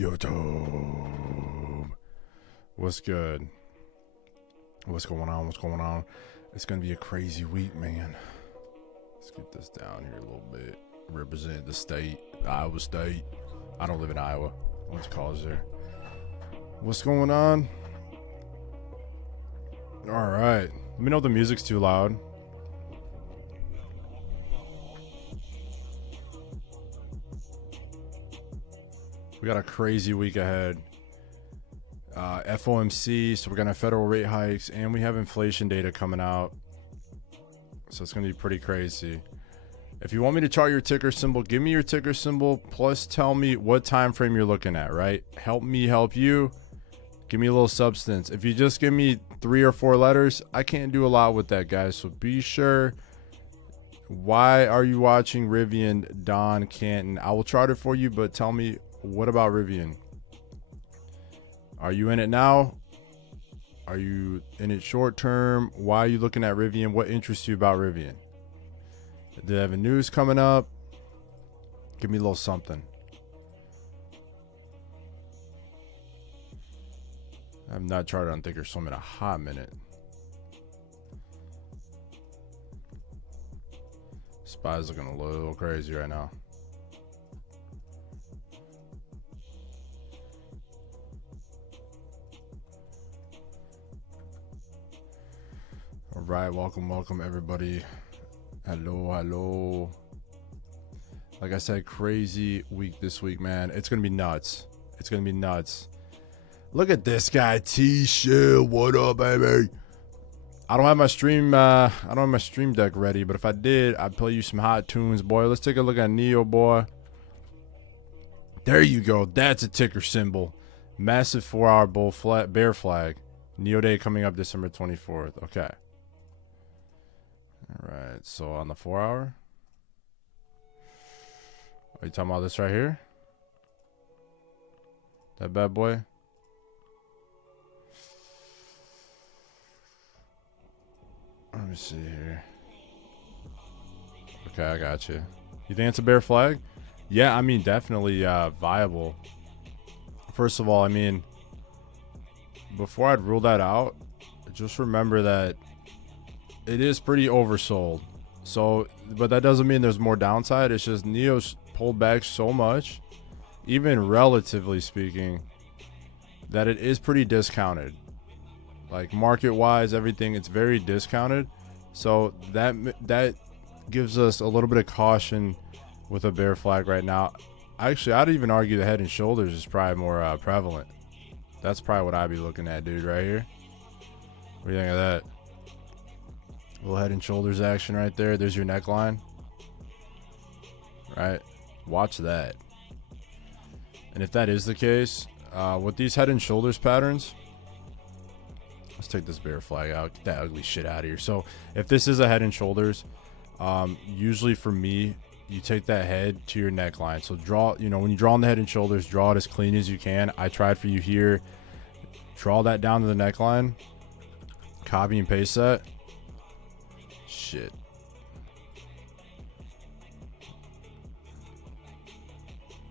YouTube. What's good? What's going on? What's going on? It's gonna be a crazy week, man. Let's get this down here a little bit. Represent the state, Iowa State. I don't live in Iowa. I went to college there. What's going on? All right. Let me know if the music's too loud. We got a crazy week ahead. FOMC, so we're going to have federal rate hikes, and we have inflation data coming out. So it's going to be pretty crazy. If you want me to chart your ticker symbol, give me your ticker symbol, plus tell me what time frame you're looking at, right? Help me help you. Give me a little substance. If you just give me 3 or 4 letters, I can't do a lot with that, guys. So be sure. Why are you watching Rivian, Don Canton? I will chart it for you, but tell me, what about Rivian? Are you in it now? Are you in it short term? Why are you looking at Rivian? What interests you about Rivian? Do they have a news coming up? Give me a little something. I've not charted on Thinkorswim in a hot minute. SPY's looking a little crazy right now. All right, welcome everybody. Hello. Like I said, crazy week this week, man. It's gonna be nuts. Look at this guy, T-Shill. What up, baby? I don't have my stream deck ready, but if I did, I'd play you some hot tunes, boy. Let's take a look at Neo, boy. There you go. That's a ticker symbol. Massive 4-hour bear flag. Neo Day coming up December 24th. Okay. All right, so on the 4-hour, are you talking about this right here? That bad boy? Let me see here. Okay, I got you. You think it's a bear flag? Yeah, I mean, definitely viable. First of all, I mean, before I'd rule that out, just remember that it is pretty oversold. So, but that doesn't mean there's more downside. It's just Neo's pulled back so much, even relatively speaking, that it is pretty discounted. Like market wise, everything, it's very discounted. So that gives us a little bit of caution with a bear flag right now. Actually, I'd even argue the head and shoulders is probably more prevalent. That's probably what I'd be looking at, dude, right here. What do you think of that? Little head and shoulders action right there. There's your neckline. Right? Watch that. And if that is the case, with these head and shoulders patterns, let's take this bear flag out. Get that ugly shit out of here. So if this is a head and shoulders, usually for me, you take that head to your neckline. So draw, when you draw on the head and shoulders, draw it as clean as you can. I tried for you here. Draw that down to the neckline. Copy and paste that. Shit.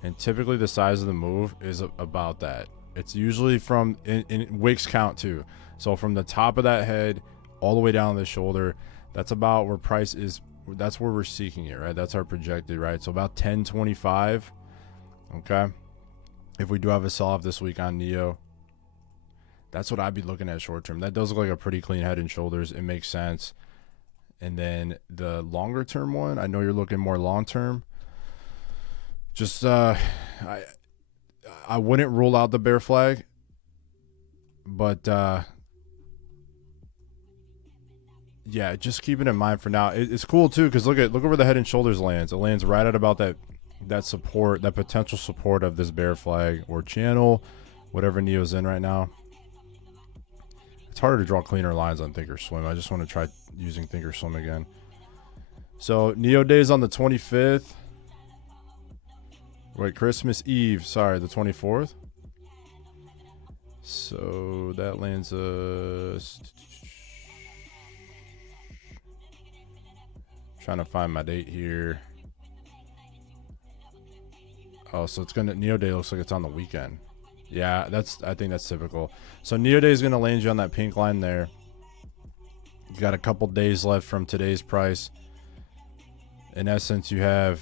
And typically the size of the move is about that. It's usually from in wicks count too. So from the top of that head all the way down the shoulder, that's about where price is. That's where we're seeking it, right? That's our projected, right? So about 1025. Okay. If we do have a sell off this week on Neo, that's what I'd be looking at short term. That does look like a pretty clean head and shoulders. It makes sense. And then the longer term one, I know you're looking more long term. Just I wouldn't rule out the bear flag, but yeah, just keep it in mind for now. It's cool too because look where the head and shoulders lands. It lands right at about that support, that potential support of this bear flag or channel, whatever Neo's in right now. It's harder to draw cleaner lines on Thinkorswim. I just want to try using Thinkorswim again. So Neo Day is on the 25th. Wait, Christmas Eve. Sorry, the 24th. So that lands us. Trying to find my date here. Oh, so it's gonna Neo Day looks like it's on the weekend. Yeah, I think that's typical. So Neo Day is gonna land you on that pink line there. You got a couple days left from today's price. In essence, you have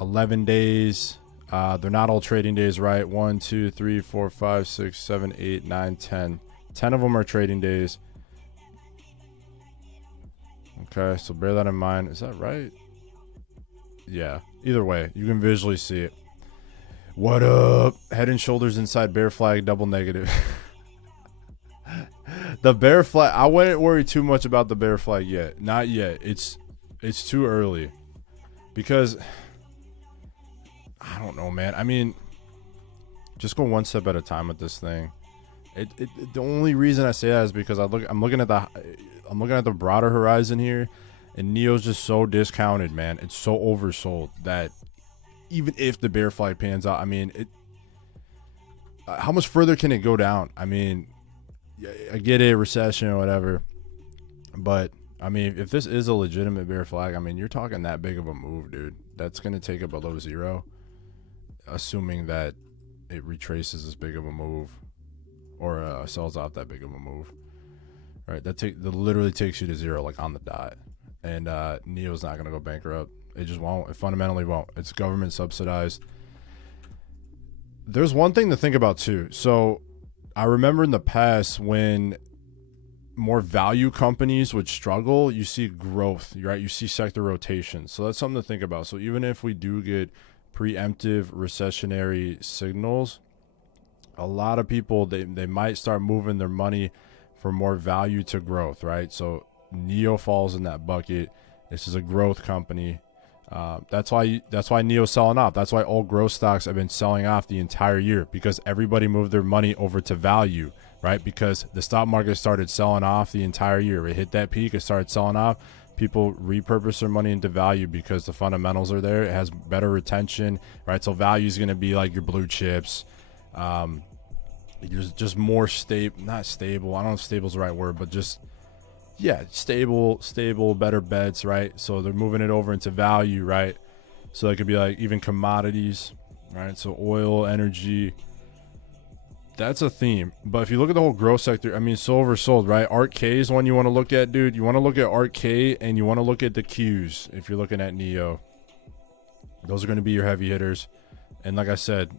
11 days. They're not all trading days, right? 1, 2, 3, 4, 5, 6, 7, 8, 9, 10. 10 of them are trading days. Okay, so bear that in mind. Is that right? Yeah. Either way, you can visually see it. What up? Head and shoulders inside bear flag, double negative. The bear flag, I wouldn't worry too much about the bear flag yet. Not yet. It's too early. Because I don't know, man. I mean, just go one step at a time with this thing. The only reason I say that is because I'm looking at the broader horizon here, and Neo's just so discounted, man. It's so oversold that even if the bear flag pans out, I mean, how much further can it go down? I mean, I get it, recession or whatever, but I mean, if this is a legitimate bear flag, I mean, you're talking that big of a move, dude. That's gonna take it below zero, assuming that it retraces as big of a move or sells off that big of a move. Right, that literally takes you to zero, like on the dot. And Neo's not gonna go bankrupt. It just won't. It fundamentally won't. It's government subsidized. There's one thing to think about too. So I remember in the past when more value companies would struggle, you see growth, right? You see sector rotation. So that's something to think about. So even if we do get preemptive recessionary signals, a lot of people, they might start moving their money for more value to growth, right? So Neo falls in that bucket. This is a growth company. That's why Neo's selling off. That's why all growth stocks have been selling off the entire year, because everybody moved their money over to value, right? Because the stock market started selling off the entire year. It hit that peak, it started selling off. People repurpose their money into value because the fundamentals are there. It has better retention, right? So value is going to be like your blue chips. There's just more not stable. I don't know if stable is the right word, but just, yeah, stable, better bets, right? So they're moving it over into value, right? So that could be like even commodities, right? So oil, energy, that's a theme. But if you look at the whole growth sector, I mean, so oversold, right? ARK is one you want to look at, dude. You want to look at ARK and you want to look at the Qs if you're looking at Neo. Those are going to be your heavy hitters. And like I said,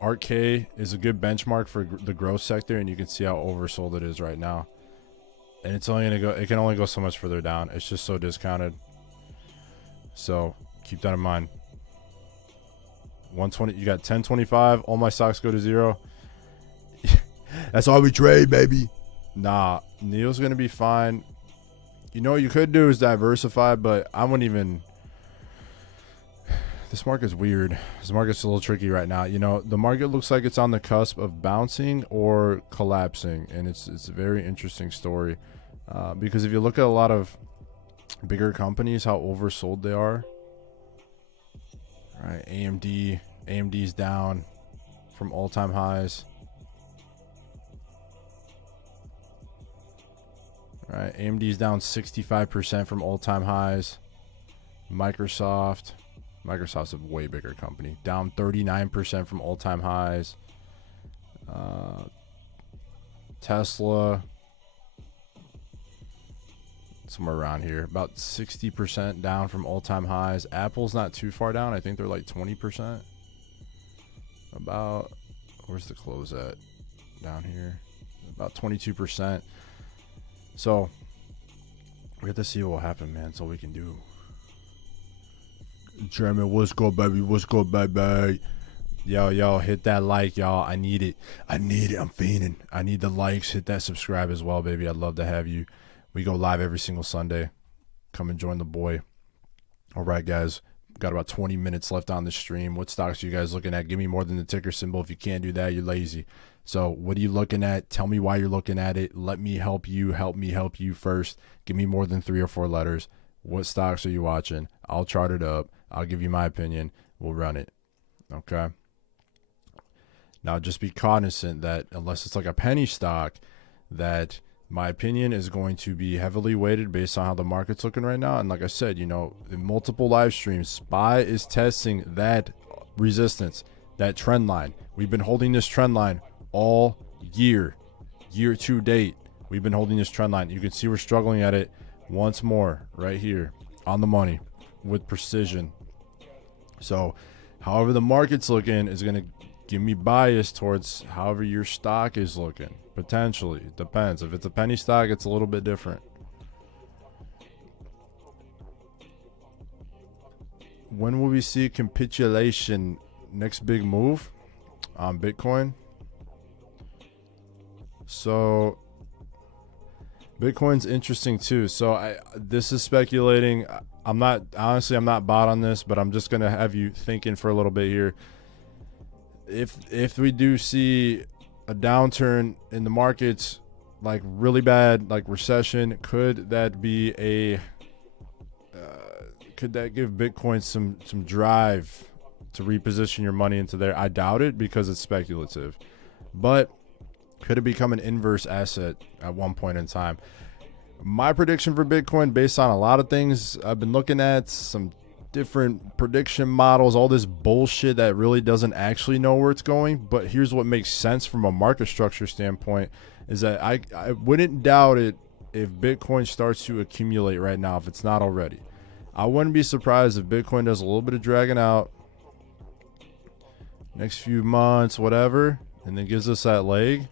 ARK is a good benchmark for the growth sector, and you can see how oversold it is right now. And it's only it can only go so much further down. It's just so discounted. So keep that in mind. 120, you got 1025. All my stocks go to zero. That's all we trade, baby. Nah, Neo's gonna be fine. You know what you could do is diversify, but I wouldn't even. This market's weird. This market's a little tricky right now. You know, the market looks like it's on the cusp of bouncing or collapsing, and it's a very interesting story. Because if you look at a lot of bigger companies, how oversold they are. Right, AMD's down from all-time highs. Right, AMD's down 65% from all-time highs. Microsoft's a way bigger company, down 39% from all-time highs. Tesla, somewhere around here, about 60% down from all-time highs. Apple's not too far down. I think they're like 20%. About, where's the close at? Down here, about 22%. So we have to see what will happen, man. That's all we can do. German, what's good, baby? What's good, baby? Yo, hit that like, y'all. I need it. I'm fiending. I need the likes. Hit that subscribe as well, baby. I'd love to have you. We go live every single Sunday. Come and join the boy. All right, guys. Got about 20 minutes left on the stream. What stocks are you guys looking at? Give me more than the ticker symbol. If you can't do that, you're lazy. So what are you looking at? Tell me why you're looking at it. Let me help you. Help me help you first. Give me more than 3 or 4 letters. What stocks are you watching? I'll chart it up. I'll give you my opinion. We'll run it. Okay? Now, just be cognizant that unless it's like a penny stock, that my opinion is going to be heavily weighted based on how the market's looking right now. And like I said, you know, in multiple live streams, SPY is testing that resistance, that trend line. We've been holding this trend line all year to date. We've been holding this trend line. You can see we're struggling at it once more right here on the money with precision. So however the market's looking is going to give me bias towards however your stock is looking. Potentially. It depends. If it's a penny stock, it's a little bit different. When will we see capitulation? Next big move on Bitcoin? So Bitcoin's interesting too. So this is speculating. I'm not bought on this, but I'm just gonna have you thinking for a little bit here. If we do see a downturn in the markets, like really bad, like recession, could that give Bitcoin some drive to reposition your money into there? I doubt it because it's speculative, but could it become an inverse asset at one point in time? My prediction for Bitcoin, based on a lot of things I've been looking at, some different prediction models, all this bullshit that really doesn't actually know where it's going. But here's what makes sense from a market structure standpoint is that I wouldn't doubt it if Bitcoin starts to accumulate right now, if it's not already. I wouldn't be surprised if Bitcoin does a little bit of dragging out next few months, whatever, and then gives us that leg.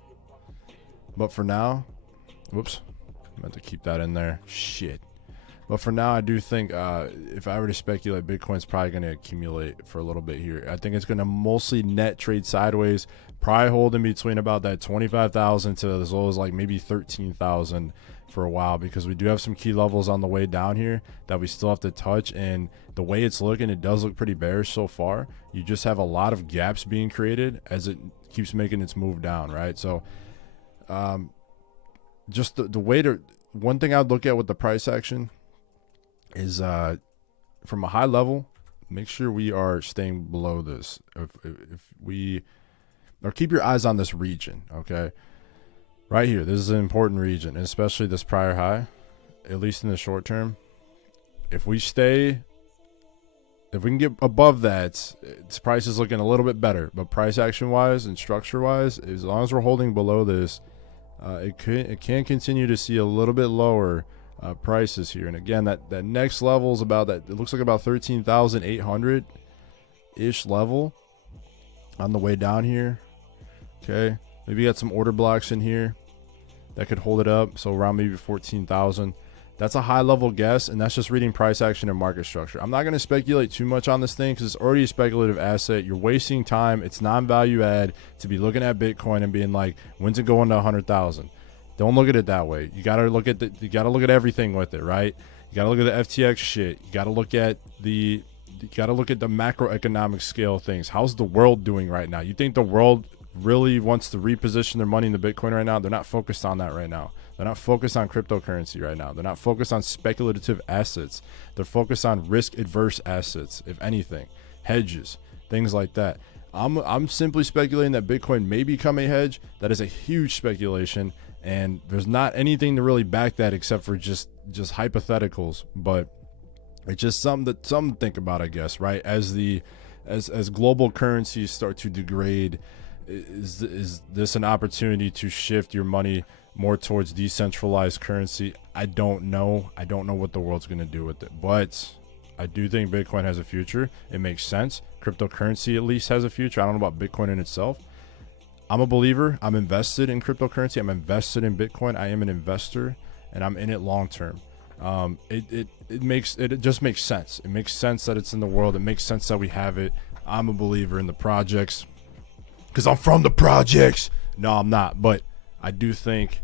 But for now, whoops, I meant to keep that in there. Shit. But for now, I do think if I were to speculate, Bitcoin's probably going to accumulate for a little bit here. I think it's going to mostly net trade sideways, probably hold in between about that 25,000 to as low as like maybe 13,000 for a while, because we do have some key levels on the way down here that we still have to touch. And the way it's looking, it does look pretty bearish so far. You just have a lot of gaps being created as it keeps making its move down, right? So just the way to, one thing I'd look at with the price action is from a high level, make sure we are staying below this. If we, or keep your eyes on this region, okay? Right here, this is an important region, and especially this prior high, at least in the short term. If we can get above that, its price is looking a little bit better. But price action wise and structure wise, as long as we're holding below this, it can continue to see a little bit lower prices here. And again, that next level is about that. It looks like about 13,800 ish level on the way down here. Okay, maybe you got some order blocks in here that could hold it up, so around maybe 14,000. That's a high level guess, and that's just reading price action and market structure. I'm not going to speculate too much on this thing because it's already a speculative asset. You're wasting time. It's non-value add to be looking at Bitcoin and being like, when's it going to 100,000? Don't look at it that way. You got to look at everything with it, right? You got to look at the FTX shit. You got to look at the macroeconomic scale of things. How's the world doing right now? You think the world really wants to reposition their money in the Bitcoin right now? They're not focused on that right now. They're not focused on cryptocurrency right now. They're not focused on speculative assets. They're focused on risk adverse assets, if anything, hedges, things like that. I'm simply speculating that Bitcoin may become a hedge. That is a huge speculation, and there's not anything to really back that except for just hypotheticals. But it's just something to think about, I guess, right? As global currencies start to degrade, is this an opportunity to shift your money more towards decentralized currency? I don't know. I don't know what the world's going to do with it, but I do think Bitcoin has a future. It makes sense. Cryptocurrency at least has a future. I don't know about Bitcoin in itself. I'm a believer. I'm invested in cryptocurrency. I'm invested in Bitcoin. I am an investor, and I'm in it long term. It just makes sense. It makes sense that it's in the world. It makes sense that we have it. I'm a believer in the projects because I'm from the projects. No, I'm not, but I do think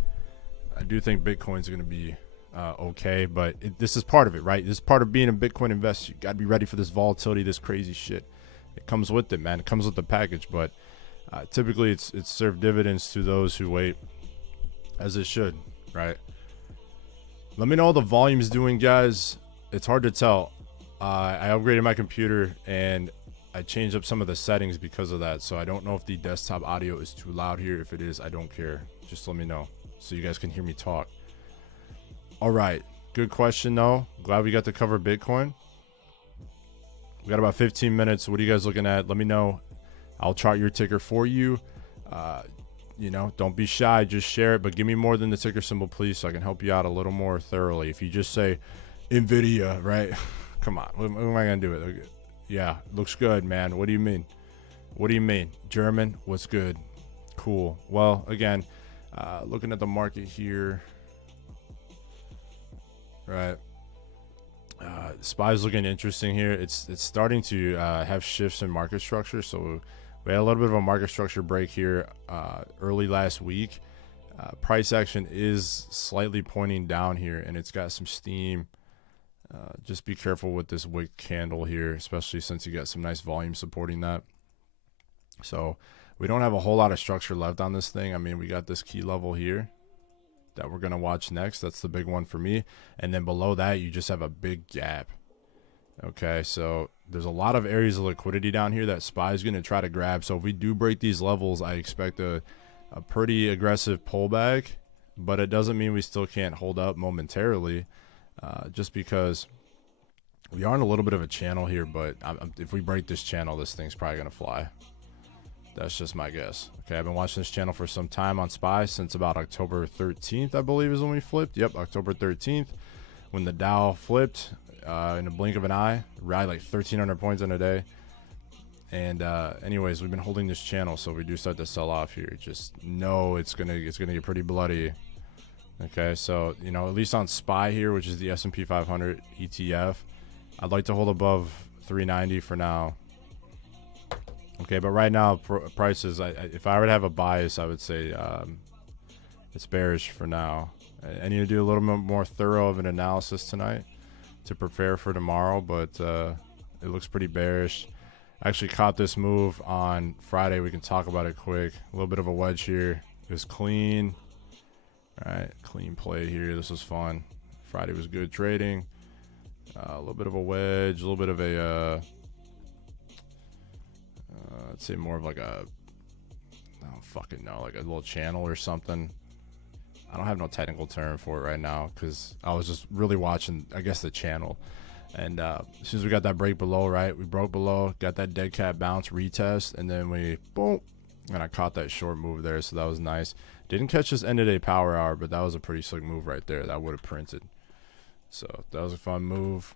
Bitcoin's going to be okay. But this is part of it, right? This is part of being a Bitcoin investor. You got to be ready for this volatility, this crazy shit. It comes with it, man. It comes with the package. But typically, it's served dividends to those who wait, as it should, right? Let me know how the volume's doing, guys. It's hard to tell. I upgraded my computer and I changed up some of the settings because of that. So I don't know if the desktop audio is too loud here. If it is, I don't care. Just let me know so you guys can hear me talk. All right. Good question, though. Glad we got to cover Bitcoin. We got about 15 minutes. What are you guys looking at? Let me know. I'll chart your ticker for you. You know, don't be shy. Just share it. But give me more than the ticker symbol, please, so I can help you out a little more thoroughly. If you just say NVIDIA, right? Come on. What am I going to do with it? Yeah, looks good, man. What do you mean? What do you mean? German? What's good? Cool. Well, again, looking at the market here, right? SPY's looking interesting here. It's starting to have shifts in market structure. So we had a little bit of a market structure break here early last week. Price action is slightly pointing down here, and it's got some steam. Just be careful with this wick candle here, especially since you got some nice volume supporting that. So we don't have a whole lot of structure left on this thing. I mean, we got this key level here that we're going to watch next. That's the big one for me. And then below that, you just have a big gap. Okay, so there's a lot of areas of liquidity down here that SPY is going to try to grab. So if we do break these levels, I expect a pretty aggressive pullback, but it doesn't mean we still can't hold up momentarily, just because we are in a little bit of a channel here. But if we break this channel, this thing's probably going to fly. That's just my guess. Okay, I've been watching this channel for some time on SPY, since about October 13th, I believe is when we flipped. Yep, October 13th, when the Dow flipped in a blink of an eye, rallied like 1,300 points in a day. And anyways, we've been holding this channel, so if we do start to sell off here, just know it's gonna get pretty bloody. Okay, so you know, at least on SPY here, which is the S&P 500 ETF, I'd like to hold above 390 for now. Okay, but right now prices, if I were to have a bias, I would say it's bearish for now. I need to do a little bit more thorough of an analysis tonight to prepare for tomorrow, but it looks pretty bearish. I actually caught this move on Friday. We can talk about it quick. A little bit of a wedge here. It was clean. All right, clean play here. This was fun. Friday was good trading. A little bit of a wedge, a little bit of a I'd say more of like a, I don't fucking know, like a little channel or something. I don't have no technical term for it right now because I was just really watching, I guess, the channel. And as soon as we got that break below, right, we broke below, got that dead cat bounce retest, and then we boom, and I caught that short move there, so that was nice. Didn't catch this end of day power hour, but that was a pretty slick move right there. That would have printed. So that was a fun move.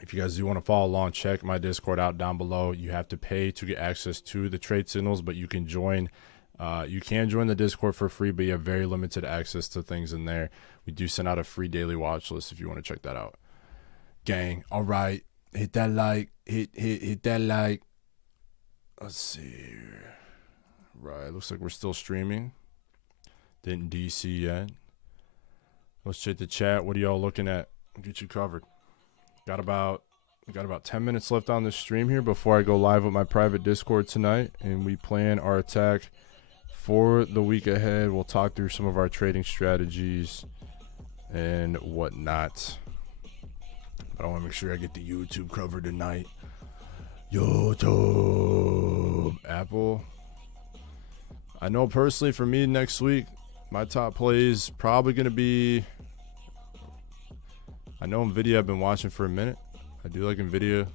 If you guys do want to follow along, check my Discord out down below. You have to pay to get access to the trade signals, but you can join. You can join the Discord for free, but you have very limited access to things in there. We do send out a free daily watch list if you want to check that out. Gang, all right, hit that like, hit that like. Let's see here. Right, looks like we're still streaming. Didn't DC yet. Let's check the chat. What are y'all looking at? I'll get you covered. We got about 10 minutes left on this stream here before I go live with my private Discord tonight, and we plan our attack for the week ahead. We'll talk through some of our trading strategies and whatnot. But I want to make sure I get the YouTube covered tonight. YouTube, Apple. I know personally for me next week, my top plays probably going to be, I know NVIDIA I've been watching for a minute. I do like NVIDIA.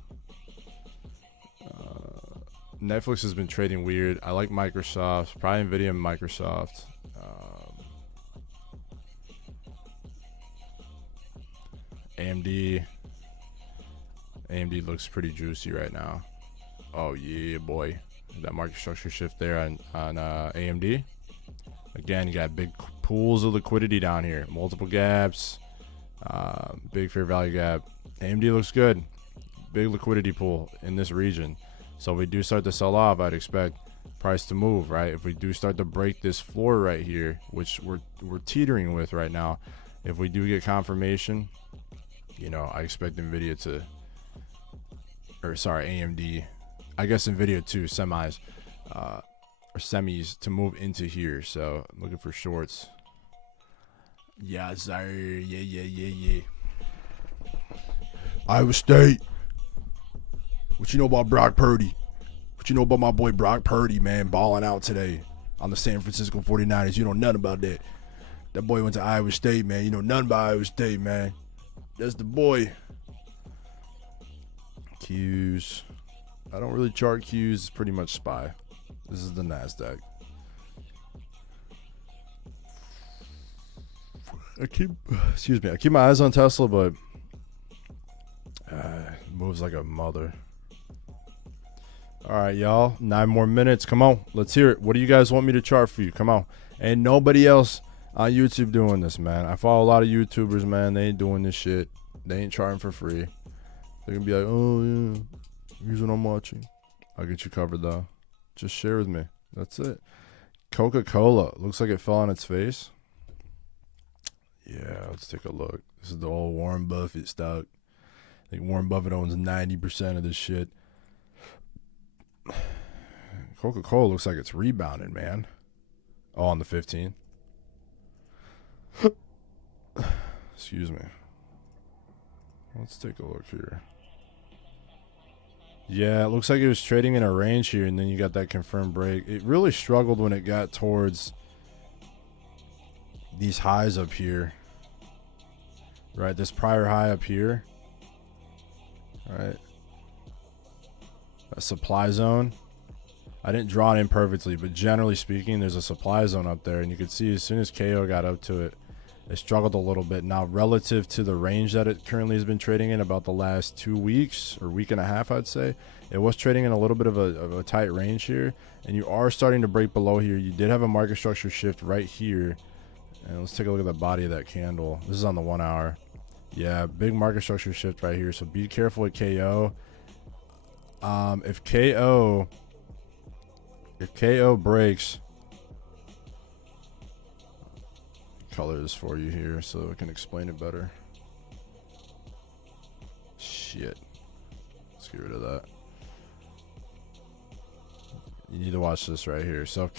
Netflix has been trading weird. I like Microsoft. Probably NVIDIA and Microsoft. AMD. AMD looks pretty juicy right now. Oh yeah, boy. That market structure shift there on AMD. Again, you got big pools of liquidity down here. Multiple gaps. Big fair value gap. AMD looks good. Big liquidity pool in this region. So if we do start to sell off, I'd expect price to move, right? If we do start to break this floor right here, which we're teetering with right now, if we do get confirmation, you know, I expect NVIDIA to, or sorry, AMD, I guess NVIDIA too, semis to move into here. So I'm looking for shorts. Yeah, sir. Yeah. Iowa State. What you know about Brock Purdy? What you know about my boy Brock Purdy, man, balling out today on the San Francisco 49ers? You know nothing about that. That boy went to Iowa State, man. You know nothing about Iowa State, man. That's the boy. Qs. I don't really chart Qs. It's pretty much SPY. This is the NASDAQ. I keep my eyes on Tesla, but it moves like a mother. All right, y'all. 9 more minutes. Come on. Let's hear it. What do you guys want me to chart for you? Come on. Ain't nobody else on YouTube doing this, man. I follow a lot of YouTubers, man. They ain't doing this shit. They ain't charting for free. They're gonna be like, oh yeah, here's what I'm watching. I'll get you covered though. Just share with me. That's it. Coca-Cola. Looks like it fell on its face. Yeah, let's take a look. This is the old Warren Buffett stock. I think Warren Buffett owns 90% of this shit. Coca-Cola looks like it's rebounding, man. Oh, on the 15th. Excuse me. Let's take a look here. Yeah, it looks like it was trading in a range here, and then you got that confirmed break. It really struggled when it got towards these highs up here. Right, this prior high up here. Right. A supply zone. I didn't draw it in perfectly, but generally speaking, there's a supply zone up there, and you could see as soon as KO got up to it, it struggled a little bit. Now, relative to the range that it currently has been trading in about the last 2 weeks or week and a half, I'd say, it was trading in a little bit of a tight range here, and you are starting to break below here. You did have a market structure shift right here, and let's take a look at the body of that candle. This is on the 1 hour. Yeah, big market structure shift right here, so be careful with KO. If KO breaks, color this for you here so I can explain it better. Shit. Let's get rid of that. You need to watch this right here. So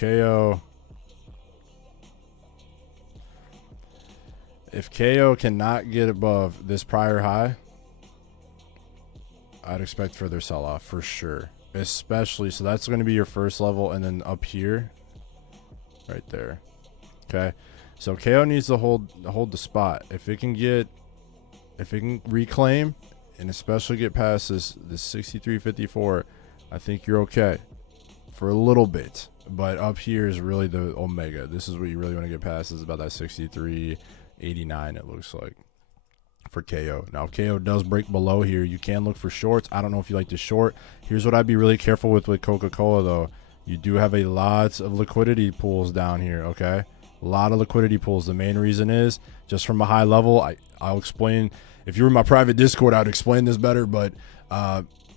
if KO cannot get above this prior high, I'd expect further sell-off for sure. Especially, so that's going to be your first level, and then up here, right there. Okay, so KO needs to hold the spot. If it can reclaim, and especially get past this 63.54, I think you're okay for a little bit. But up here is really the omega. This is what you really want to get past. Is about that 63.89. It looks like. For KO. Now, if KO does break below here, you can look for shorts. I don't know if you like to short. Here's what I'd be really careful with Coca-Cola, though. You do have a lot of liquidity pools down here, okay? A lot of liquidity pools. The main reason is, just from a high level, I'll explain. If you were in my private Discord, I'd explain this better, but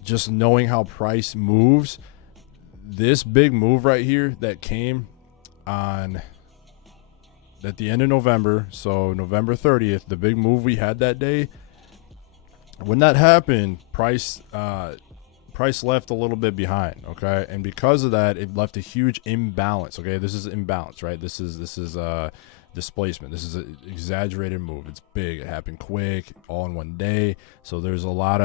just knowing how price moves, this big move right here that came on at the end of November, so November 30th, the big move we had that day, when that happened, price left a little bit behind, okay? And because of that, it left a huge imbalance, okay? This is imbalance, right? This is displacement. This is an exaggerated move. It's big. It happened quick, all in one day. So there's a lot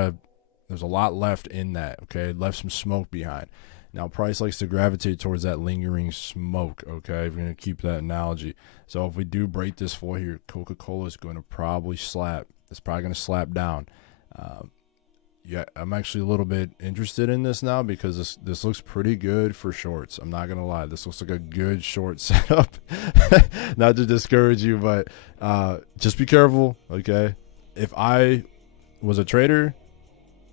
left in that, okay? It left some smoke behind. Now, price likes to gravitate towards that lingering smoke, okay? If we're going to keep that analogy. So if we do break this floor here, Coca-Cola is going to probably slap. It's probably going to slap down. Yeah, I'm actually a little bit interested in this now because this looks pretty good for shorts. I'm not going to lie. This looks like a good short setup. Not to discourage you, but just be careful, okay? If I was a trader,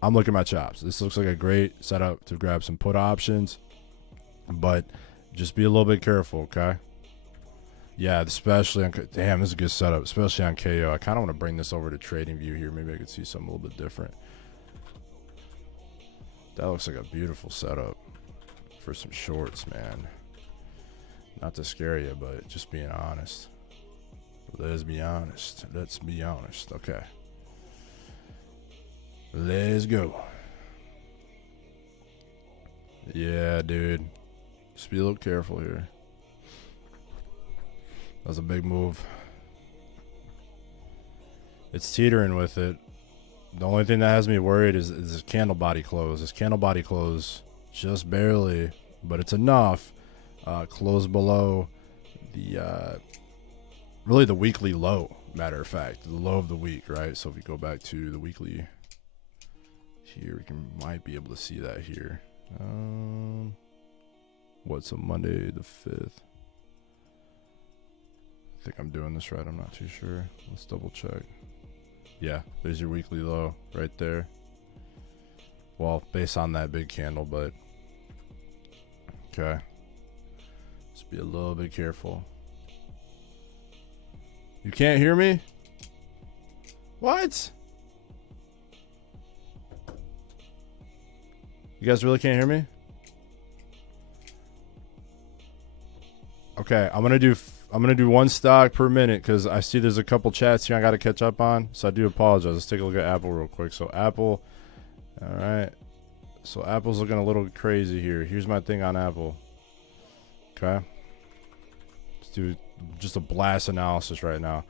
I'm looking at my chops. This looks like a great setup to grab some put options, but just be a little bit careful, okay? Yeah, especially on, damn, this is a good setup, especially on KO. I kind of want to bring this over to TradingView here. Maybe I could see something a little bit different. That looks like a beautiful setup for some shorts, man. Not to scare you, but just being honest. Let's be honest. Let's be honest. Okay. Let's go. Yeah, dude. Just be a little careful here. That was a big move. It's teetering with it. The only thing that has me worried is this candle body close. This candle body close just barely, but it's enough. Close below the really the weekly low, matter of fact. The low of the week, right? So if we go back to the weekly here. We might be able to see that here. What's a Monday the 5th? I think I'm doing this right. I'm not too sure. Let's double check. Yeah, there's your weekly low right there. Well, based on that big candle, but okay. Just be a little bit careful. You can't hear me? What? You guys really can't hear me? Okay, I'm gonna do one stock per minute because I see there's a couple chats here I gotta catch up on. So I do apologize. Let's take a look at Apple real quick. So Apple, all right. So Apple's looking a little crazy here. Here's my thing on Apple. Okay. Let's do just a blast analysis right now.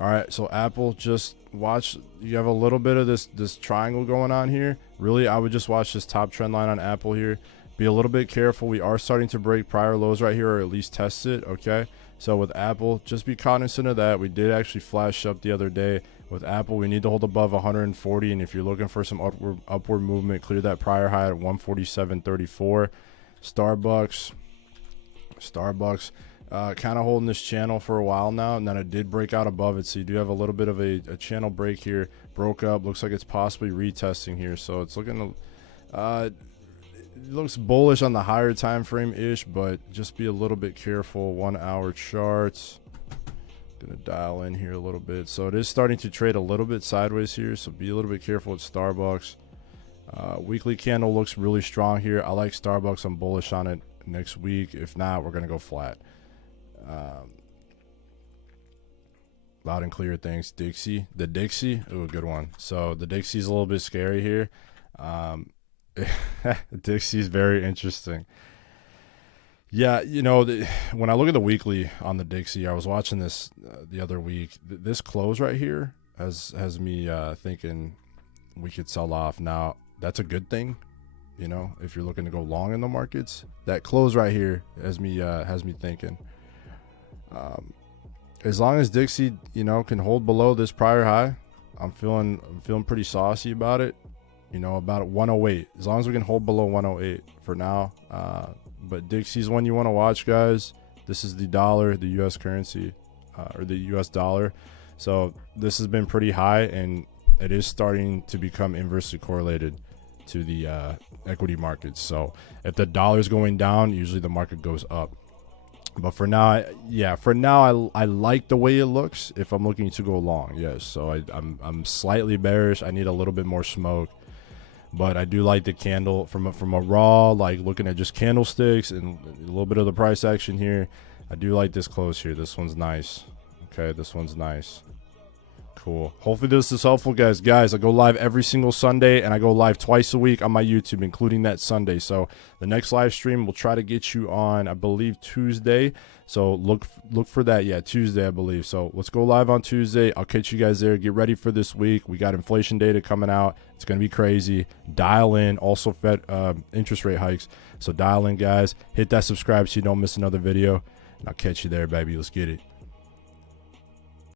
All right, so Apple, just watch. You have a little bit of this triangle going on here. Really, I would just watch this top trend line on Apple here. Be a little bit careful. We are starting to break prior lows right here, or at least test it. Okay, so with Apple, just be cognizant of that. We did actually flash up the other day. With Apple, we need to hold above 140, and if you're looking for some upward movement, clear that prior high at 147.34. Starbucks. Kind of holding this channel for a while now, and then it did break out above it, so you do have a little bit of a channel break here. Broke up, looks like it's possibly retesting here, so it's looking it looks bullish on the higher time frame ish, but just be a little bit careful. 1 hour charts, gonna dial in here a little bit. So it is starting to trade a little bit sideways here, so be a little bit careful with Starbucks. Weekly candle looks really strong here. I like Starbucks. I'm bullish on it next week. If not, we're gonna go flat. Loud and clear, thanks. Dixie, ooh, good one. So the Dixie's a little bit scary here. Dixie's very interesting. Yeah, you know, when I look at the weekly on the Dixie, I was watching this the other week. This close right here has me thinking we could sell off. Now that's a good thing, you know, if you're looking to go long in the markets. That close right here has me thinking. As long as Dixie, you know, can hold below this prior high, I'm feeling pretty saucy about it. You know, about 108. As long as we can hold below 108 for now. But Dixie's one you want to watch, guys. This is the dollar, the U.S. currency, or the U.S. dollar. So this has been pretty high, and it is starting to become inversely correlated to the equity markets. So if the dollar's going down, usually the market goes up. But for now, I like the way it looks if I'm looking to go long. Yes, so I'm slightly bearish. I need a little bit more smoke, but I do like the candle from a raw, like looking at just candlesticks and a little bit of the price action here. I do like this close here. This one's nice. Okay, this one's nice. Cool. Hopefully this is helpful, guys. I go live every single Sunday, and I go live twice a week on my YouTube, including that Sunday. So the next live stream, we'll try to get you on, I believe, Tuesday. So look for that. Yeah, Tuesday, I believe. So let's go live on Tuesday. I'll catch you guys there. Get ready for this week. We got inflation data coming out. It's going to be crazy. Dial in. Also Fed interest rate hikes. So dial in, guys. Hit that subscribe so you don't miss another video. And I'll catch you there, baby. Let's get it.